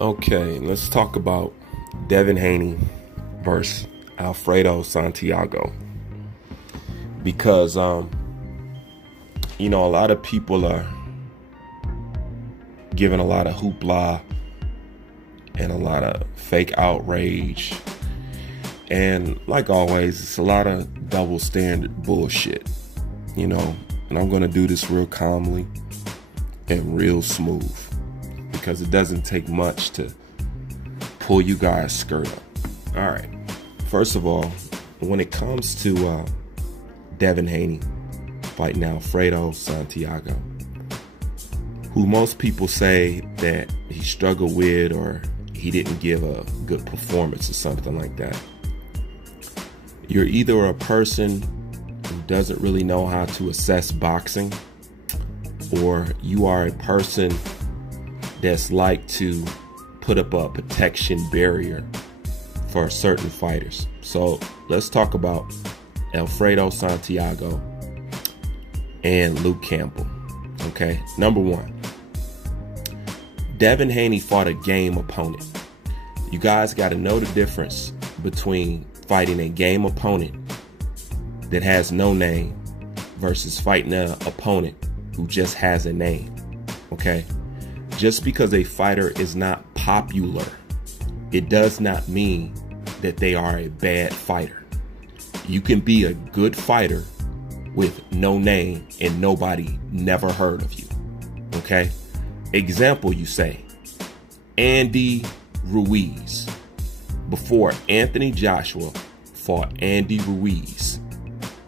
Okay, let's talk about Devin Hayne versus Alfredo Santiago. Because a lot of people are giving a lot of hoopla and a lot of fake outrage. And like always, it's a lot of double standard bullshit, and I'm going to do this real calmly and real smooth because it doesn't take much to pull you guys' skirt up. All right. First of all, when it comes to Devin Hayne fighting Alfredo Santiago, who most people say that he struggled with or he didn't give a good performance or something like that. You're either a person who doesn't really know how to assess boxing, or you are a person that's like to put up a protection barrier for certain fighters. So let's talk about Alfredo Santiago and Luke Campbell. Okay, number one, Devin Haney fought a game opponent. You guys got to know the difference between fighting a game opponent that has no name versus fighting an opponent who just has a name. Okay, just because a fighter is not popular, it does not mean that they are a bad fighter. You can be a good fighter with no name and nobody never heard of you. Okay? Example, you say, Andy Ruiz. Before Anthony Joshua fought Andy Ruiz,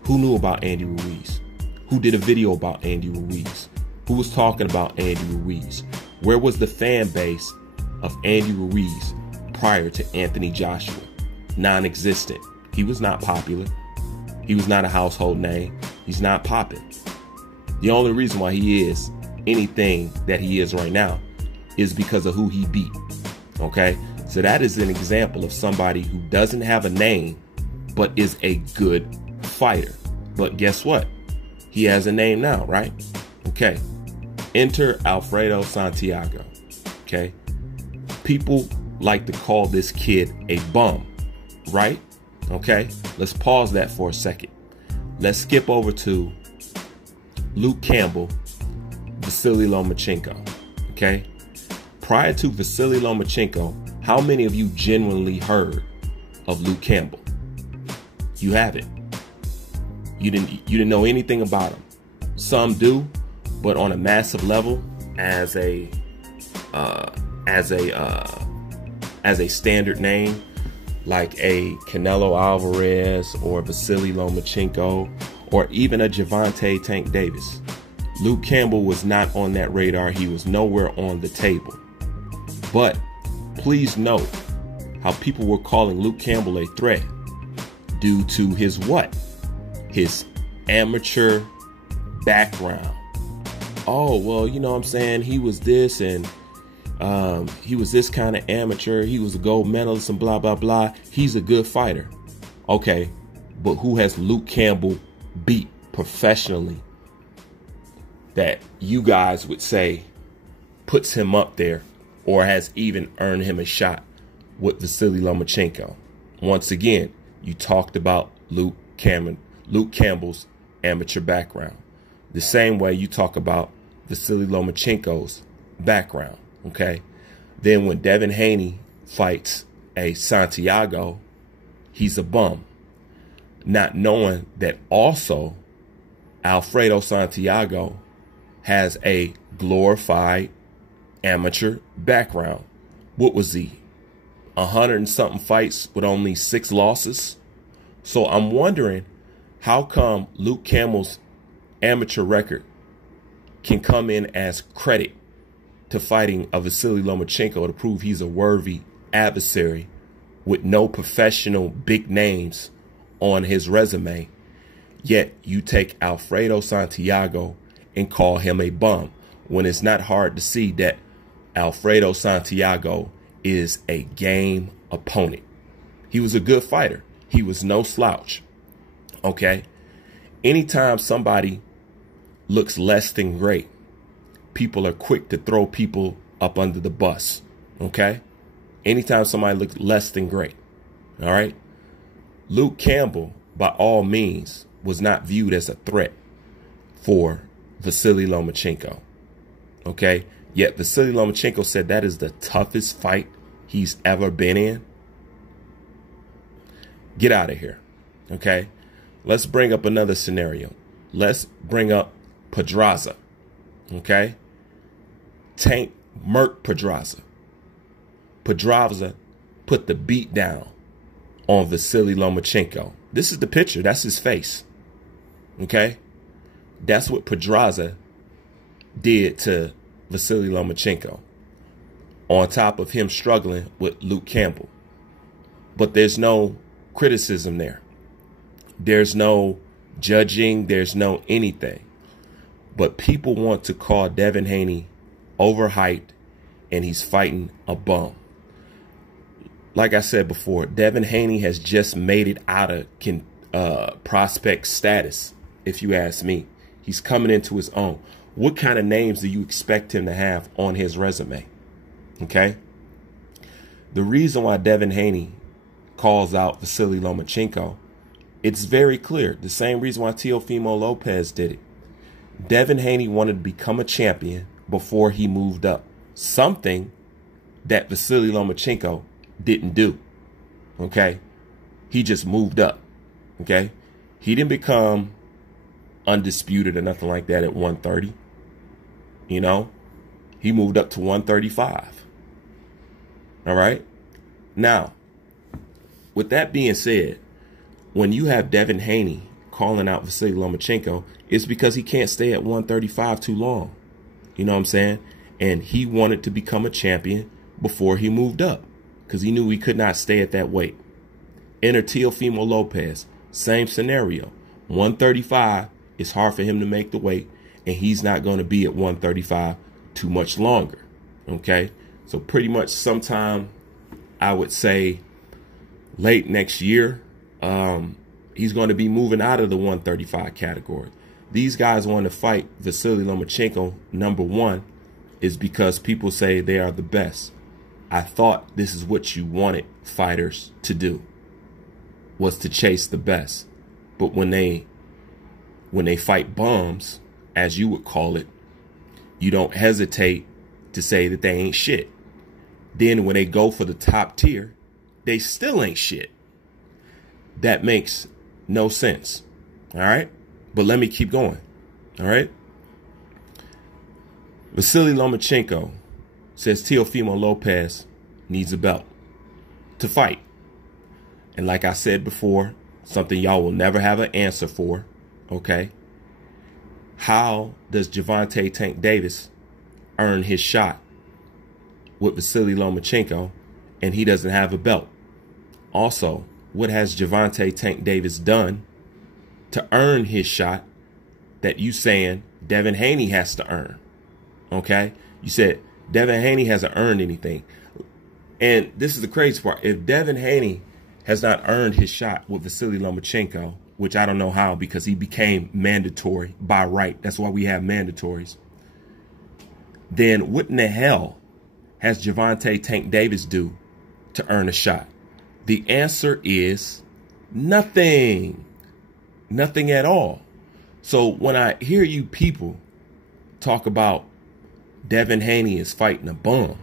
who knew about Andy Ruiz? Who did a video about Andy Ruiz? Who was talking about Andy Ruiz? Where was the fan base of Andy Ruiz prior to Anthony Joshua? Non-existent. He was not popular. He was not a household name. He's not popping. The only reason why he is anything that he is right now is because of who he beat. Okay? So that is an example of somebody who doesn't have a name but is a good fighter. But guess what? He has a name now, right? Okay. Enter Alfredo Santiago. Okay? People like to call this kid a bum, right? Okay? Let's pause that for a second. Let's skip over to Luke Campbell, Vasily Lomachenko. Okay? Prior to Vasily Lomachenko, how many of you genuinely heard of Luke Campbell? You haven't. You didn't know anything about him. Some do, but on a massive level, as a standard name, like a Canelo Alvarez or Vasily Lomachenko or even a Gervonta Tank Davis, Luke Campbell was not on that radar. He was nowhere on the table. But please note how people were calling Luke Campbell a threat due to his what? His amateur background. Oh, well, you know what I'm saying? He was this and he was this kind of amateur. He was a gold medalist and blah, blah, blah. He's a good fighter. Okay, but who has Luke Campbell beat professionally that you guys would say puts him up there or has even earned him a shot with Vasily Lomachenko? Once again, you talked about Luke Campbell's amateur background. The same way you talk about Vasily Lomachenko's background, okay? Then when Devin Haney fights a Santiago, he's a bum. Not knowing that also Alfredo Santiago has a glorified amateur background. What was he? 100 and something fights with only 6 losses. So I'm wondering how come Luke Campbell's amateur record can come in as credit to fighting a Vasily Lomachenko to prove he's a worthy adversary with no professional big names on his resume. Yet you take Alfredo Santiago and call him a bum, when it's not hard to see that Alfredo Santiago is a game opponent. He was a good fighter. He was no slouch. Okay? Anytime somebody looks less than great, people are quick to throw people up under the bus. Okay? Anytime somebody looks less than great. All right? Luke Campbell, by all means, was not viewed as a threat for Vasily Lomachenko. Okay? Yet Vasily Lomachenko said that is the toughest fight he's ever been in. Get out of here. Okay? Let's bring up another scenario. Let's bring up Pedraza. Okay? Tank Merc Pedraza. Pedraza put the beat down on Vasily Lomachenko. This is the picture. That's his face. Okay? That's what Pedraza did to Vasily Lomachenko, on top of him struggling with Luke Campbell. But there's no criticism there. There's no judging. There's no anything. But people want to call Devin Hayne overhyped, and he's fighting a bum. Like I said before, Devin Hayne has just made it out of prospect status, if you ask me. He's coming into his own. What kind of names do you expect him to have on his resume? Okay? The reason why Devin Hayne calls out Vasily Lomachenko, it's very clear. The same reason why Teofimo Lopez did it. Devin Hayne wanted to become a champion before he moved up. Something that Vasily Lomachenko didn't do. Okay? He just moved up. Okay? He didn't become undisputed or nothing like that at 130. You know? He moved up to 135. All right? Now, with that being said, when you have Devin Haney calling out Vasily Lomachenko, it's because he can't stay at 135 too long. You know what I'm saying? And he wanted to become a champion before he moved up because he knew he could not stay at that weight. Enter Teofimo Lopez. Same scenario. 135, it's hard for him to make the weight, and he's not going to be at 135 too much longer. Okay? So pretty much sometime, I would say, late next year, he's going to be moving out of the 135 category. These guys want to fight Vasily Lomachenko, number one, is because people say they are the best. I thought this is what you wanted fighters to do, was to chase the best. But when they fight bums, as you would call it, you don't hesitate to say that they ain't shit. Then when they go for the top tier, they still ain't shit. That makes no sense. All right? But let me keep going. All right? Vasily Lomachenko says Teofimo Lopez needs a belt to fight. And like I said before, something y'all will never have an answer for. Okay? How does Gervonta Tank Davis earn his shot with Vasily Lomachenko and he doesn't have a belt? Also, what has Gervonta Tank Davis done to earn his shot that you saying Devin Haney has to earn? Okay? You said Devin Haney hasn't earned anything. And this is the crazy part. If Devin Haney has not earned his shot with Vasily Lomachenko, which I don't know how because he became mandatory by right. That's why we have mandatories. Then what in the hell has Gervonta Tank Davis do to earn a shot? The answer is nothing. Nothing at all. So when I hear you people talk about Devin Haney is fighting a bum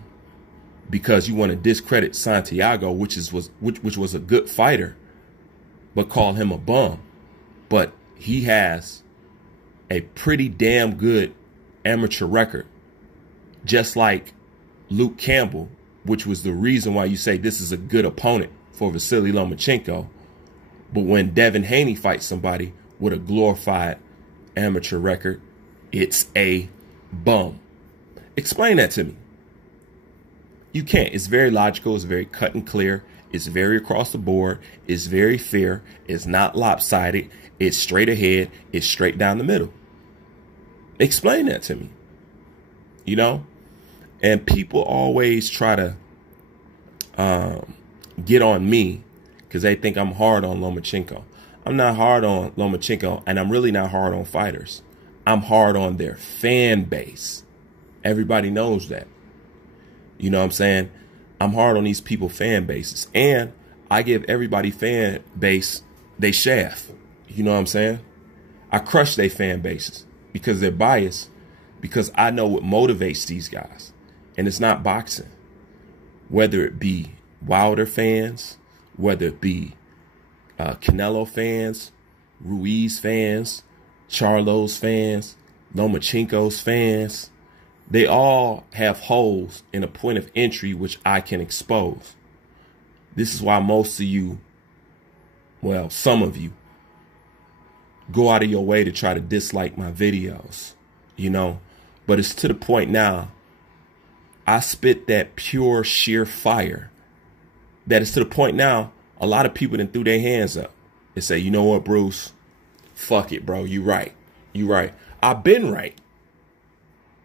because you want to discredit Santiago, which was a good fighter, but call him a bum. But he has a pretty damn good amateur record, just like Luke Campbell, which was the reason why you say this is a good opponent for Vasily Lomachenko. But when Devin Haney fights somebody with a glorified amateur record, it's a bum. Explain that to me. You can't. It's very logical. It's very cut and clear. It's very across the board. It's very fair. It's not lopsided. It's straight ahead. It's straight down the middle. Explain that to me. You know? And people always try to get on me because they think I'm hard on Lomachenko. I'm not hard on Lomachenko, and I'm really not hard on fighters. I'm hard on their fan base. Everybody knows that. You know what I'm saying? I'm hard on these people fan bases, and I give everybody fan base they shaft. You know what I'm saying? I crush their fan bases because they're biased, because I know what motivates these guys, and it's not boxing. Whether it be Wilder fans, whether it be Canelo fans, Ruiz fans, Charlo's fans, Lomachenko's fans, they all have holes in a point of entry which I can expose. This is why most of you, well, some of you, go out of your way to try to dislike my videos, you know. But it's to the point now, I spit that pure, sheer fire, that it's to the point now, a lot of people then threw their hands up and say, you know what, Bruce? Fuck it, bro. You right. You right. I've been right.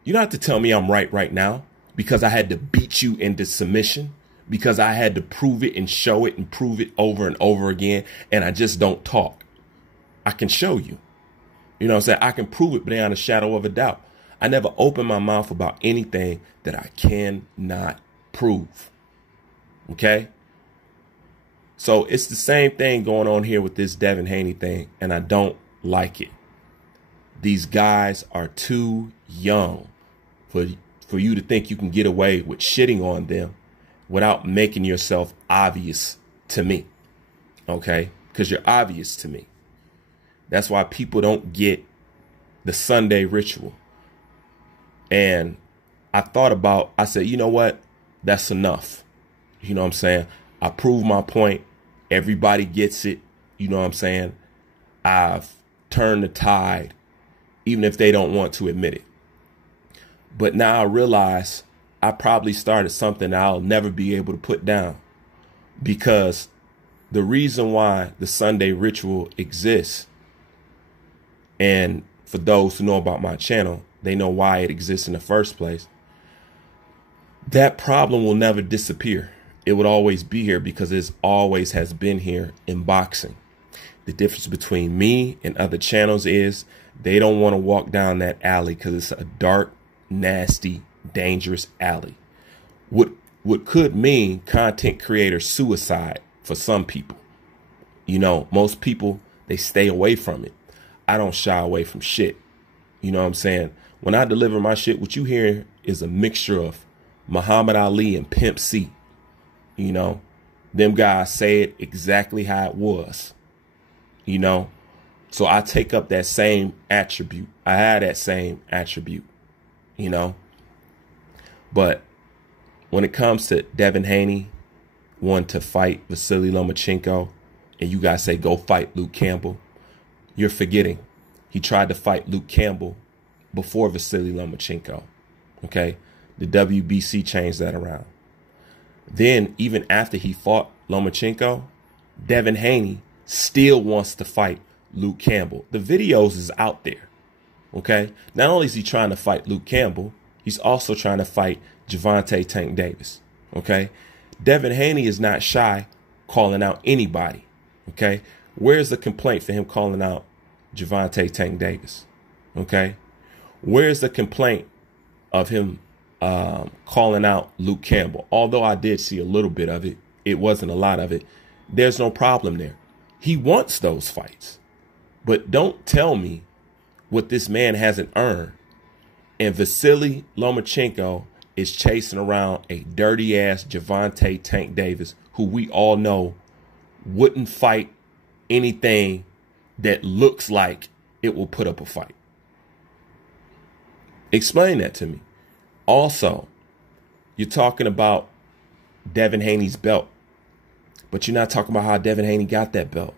You don't have to tell me I'm right now, because I had to beat you into submission, because I had to prove it and show it and prove it over and over again. And I just don't talk. I can show you. You know what I'm saying? I can prove it beyond a shadow of a doubt. I never open my mouth about anything that I cannot prove. Okay? So it's the same thing going on here with this Devin Hayne thing, and I don't like it. These guys are too young for you to think you can get away with shitting on them without making yourself obvious to me. Okay? Because you're obvious to me. That's why people don't get the Sunday ritual. And I said, you know what? That's enough. You know what I'm saying? I proved my point. Everybody gets it. You know what I'm saying? I've turned the tide, even if they don't want to admit it. But now I realize I probably started something I'll never be able to put down, because the reason why the Sunday ritual exists, and for those who know about my channel, they know why it exists in the first place. That problem will never disappear. It would always be here, because it always has been here in boxing. The difference between me and other channels is they don't want to walk down that alley, because it's a dark, nasty, dangerous alley. What could mean content creator suicide for some people. You know, most people, they stay away from it. I don't shy away from shit. You know what I'm saying? When I deliver my shit, what you hear is a mixture of Muhammad Ali and Pimp C. You know, them guys say it exactly how it was. You know, so I take up that same attribute. I had that same attribute, you know. But when it comes to Devin Hayne wanting to fight Vasily Lomachenko, and you guys say go fight Luke Campbell, you're forgetting he tried to fight Luke Campbell before Vasily Lomachenko. Okay, the WBC changed that around. Then even after he fought Lomachenko, Devin Hayne still wants to fight Luke Campbell. The videos is out there. Okay, not only is he trying to fight Luke Campbell, he's also trying to fight Gervonta Tank Davis. Okay, Devin Hayne is not shy calling out anybody. Okay, where's the complaint for him calling out Gervonta Tank Davis? Okay, where's the complaint of him calling out Luke Campbell? Although I did see a little bit of it, it wasn't a lot of it. There's no problem there. He wants those fights, but don't tell me what this man hasn't earned. And Vasily Lomachenko is chasing around a dirty ass Gervonta Tank Davis, who we all know wouldn't fight anything that looks like it will put up a fight. Explain that to me. Also, you're talking about Devin Haney's belt, but you're not talking about how Devin Haney got that belt.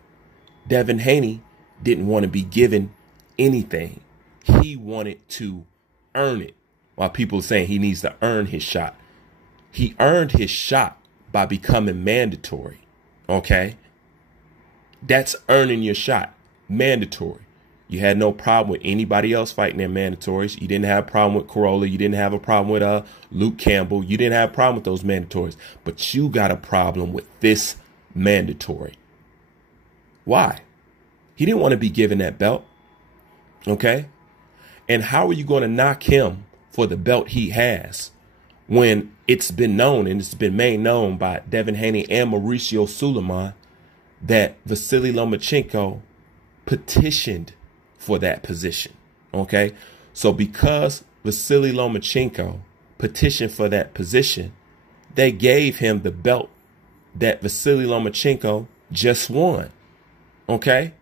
Devin Haney didn't want to be given anything. He wanted to earn it. While people are saying he needs to earn his shot. He earned his shot by becoming mandatory. Okay? That's earning your shot. Mandatory. You had no problem with anybody else fighting their mandatories. You didn't have a problem with Corolla. You didn't have a problem with Luke Campbell. You didn't have a problem with those mandatories. But you got a problem with this mandatory. Why? He didn't want to be given that belt. Okay? And how are you going to knock him for the belt he has when it's been known and it's been made known by Devin, Hayne, and Mauricio Suleiman that Vasily Lomachenko petitioned for that position. Okay, so because Vasily Lomachenko petitioned for that position, they gave him the belt that Vasily Lomachenko just won. Okay,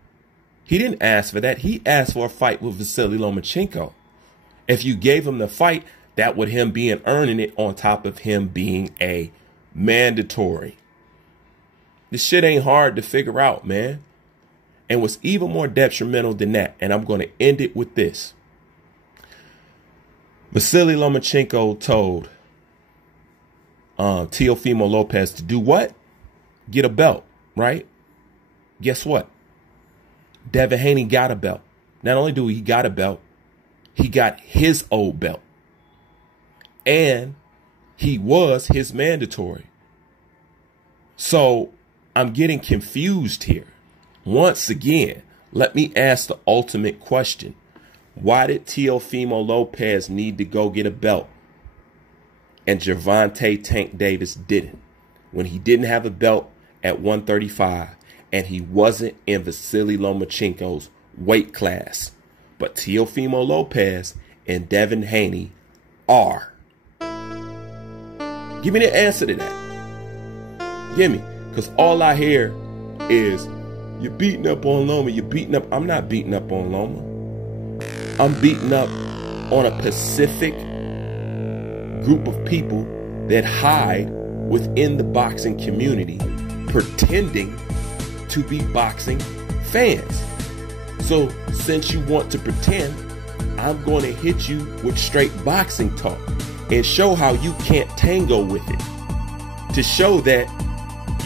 he didn't ask for that. He asked for a fight with Vasily Lomachenko. If you gave him the fight, that would him being earning it on top of him being a mandatory. This shit ain't hard to figure out, man. And what's even more detrimental than that, and I'm going to end it with this. Vasily Lomachenko told Teofimo Lopez to do what? Get a belt, right? Guess what? Devin Haney got a belt. Not only do he got a belt, he got his old belt. And he was his mandatory. So I'm getting confused here. Once again, let me ask the ultimate question. Why did Teofimo Lopez need to go get a belt and Gervonta Tank Davis didn't? When he didn't have a belt at 135 and he wasn't in Vasily Lomachenko's weight class. But Teofimo Lopez and Devin Haney are. Give me the answer to that. Give me. Because all I hear is, you're beating up on Loma. You're beating up. I'm not beating up on Loma. I'm beating up on a specific group of people that hide within the boxing community, pretending to be boxing fans. So since you want to pretend, I'm going to hit you with straight boxing talk and show how you can't tango with it. To show that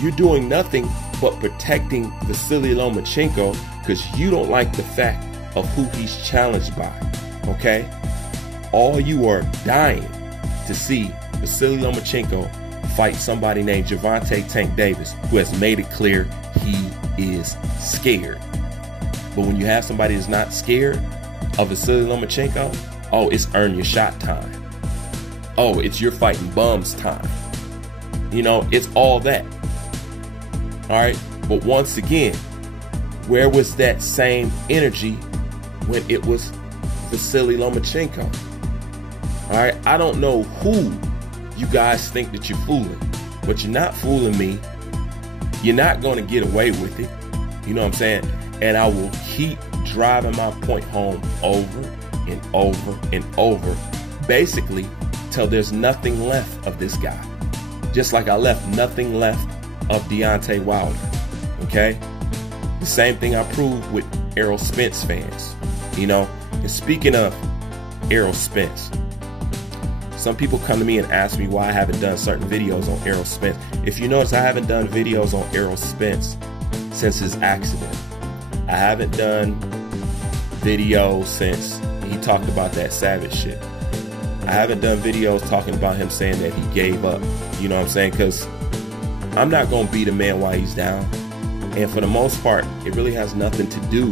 you're doing nothing but protecting Vasily Lomachenko because you don't like the fact of who he's challenged by. Okay? All you are dying to see Vasily Lomachenko fight somebody named Gervonta Tank Davis, who has made it clear he is scared. But when you have somebody that's not scared of Vasily Lomachenko, oh, it's earn your shot time. Oh, it's you're fighting bums time. You know, it's all that. All right. But once again, where was that same energy when it was Vasily Lomachenko? All right. I don't know who you guys think that you're fooling, but you're not fooling me. You're not going to get away with it. You know what I'm saying? And I will keep driving my point home over and over and over, basically till there's nothing left of this guy. Just like I left nothing left of Deontay Wilder. Okay? The same thing I proved with Errol Spence fans. You know? And speaking of Errol Spence, some people come to me and ask me why I haven't done certain videos on Errol Spence. If you notice, I haven't done videos on Errol Spence since his accident. I haven't done videos since he talked about that savage shit. I haven't done videos talking about him saying that he gave up. You know what I'm saying? Because I'm not going to beat a man while he's down. And for the most part, it really has nothing to do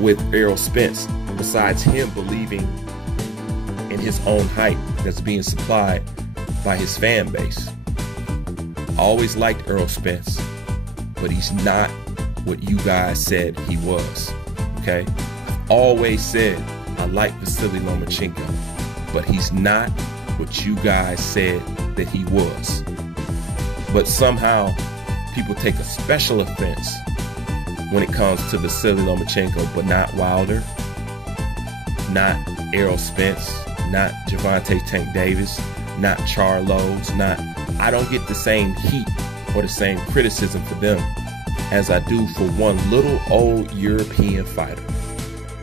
with Errol Spence besides him believing in his own hype that's being supplied by his fan base. I always liked Errol Spence, but he's not what you guys said he was. Okay? I've always said I like Vasily Lomachenko, but he's not what you guys said that he was. But somehow people take a special offense when it comes to Vasily Lomachenko, but not Wilder, not Errol Spence, not Gervonta Tank Davis, not Charlos, I don't get the same heat or the same criticism for them as I do for one little old European fighter.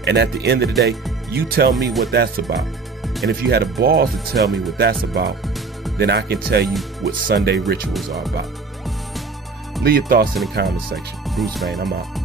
And at the end of the day, you tell me what that's about. And if you had a balls to tell me what that's about, then I can tell you what Sunday rituals are about. Leave your thoughts in the comment section. Bruce Hayne, I'm out.